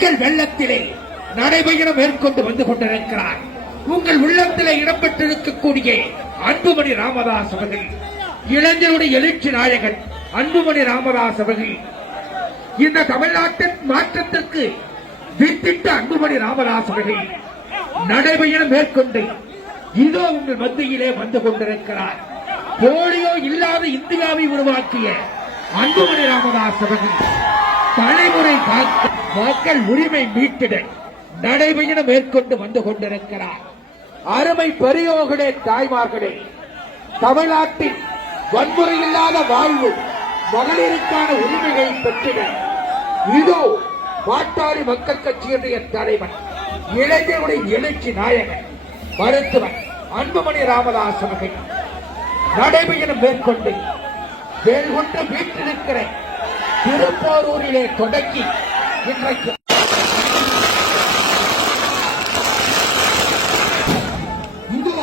மக்கள் வெள்ளத்திலே நடைபயணம் மேற்கொண்டு வந்து கொண்டிருக்கிறார். உங்கள் உள்ளத்திலே இடம்பெற்றிருக்கக்கூடிய அன்புமணி ராமதாஸ் அவர்கள் இளைஞருடைய எழுச்சி நாயகன் அன்புமணி ராமதாஸ் அவர்கள் இந்த தமிழ்நாட்டின் மாற்றத்திற்கு வித்திட்ட அன்புமணி ராமதாஸ் அவர்கள் நடைபயணம் மேற்கொண்டு இதோ உங்கள் மத்தியிலே வந்து கொண்டிருக்கிறார். போலியோ இல்லாத இந்தியாவை உருவாக்கிய அன்புமணி ராமதாஸ் அவர்கள் தலைமுறை காக்க மக்கள் உரிமை மீட்டிட நடைபயணம் மேற்கொண்டு வந்து கொண்டிருக்கிறார். அருமை பெரியோர்களே தாய்மார்களே தமிழ்நாட்டின் வன்முறை இல்லாத வாழ்வு மகளிருக்கான உரிமைகளை பெற்றிட இதோ பாட்டாளி மக்கள் கட்சியுடைய தலைவன் இளைஞருடைய எழுச்சி நாயகன் மருத்துவர் அன்புமணி ராமதாஸ் அவர்கள். நடைபயணம் மேற்கொண்டு வேல் கொண்டு வீட்டிருக்கிறேன் திருப்போரூரிலே தொடக்கி இன்றைக்கு இதோ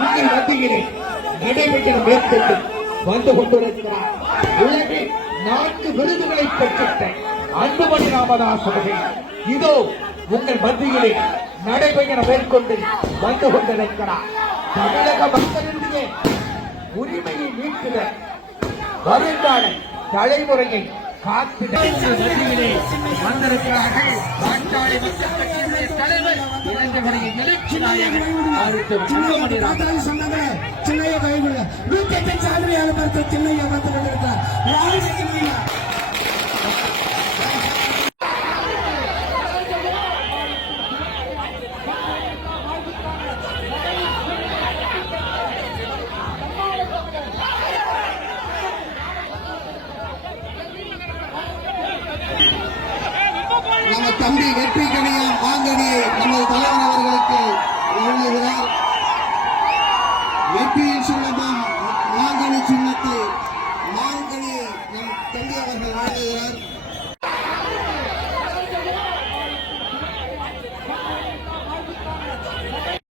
உங்கள் மத்தியிலே நடைபெற்ற மேற்கொண்டு வந்து கொண்டிருக்கிறார். உலகில் நான்கு விருதுகளை பெற்றிட்ட அன்புமணி ராமதாஸ் அவர்கள் இதோ உங்கள் மத்தியிலே நடைபெற்ற மேற்கொண்டு வந்து கொண்டிருக்கிறார். தமிழக மக்களிடையே உரிமையை மீட்கிற வருங்கால தலைமுறையை வந்திருக்கிறார்கள் பாட்டாளி மக்கள் கட்சியினுடைய தலைவர் இளைஞர்களுடைய எழுச்சி நாயகன் மருத்துவர் அன்புமணி ராமதாஸ் பாட்டாளி சொன்னாங்க சின்னைய தம்பி வெற்றி கணியம் வாங்கடியை நமது தலைவர் அவர்களுக்கு வழங்குகிறார். வெற்றியின் சின்னமும் மாங்கனி சின்னத்தை மாங்கனியை நம் தம்பி அவர்கள் வழங்குகிறார்.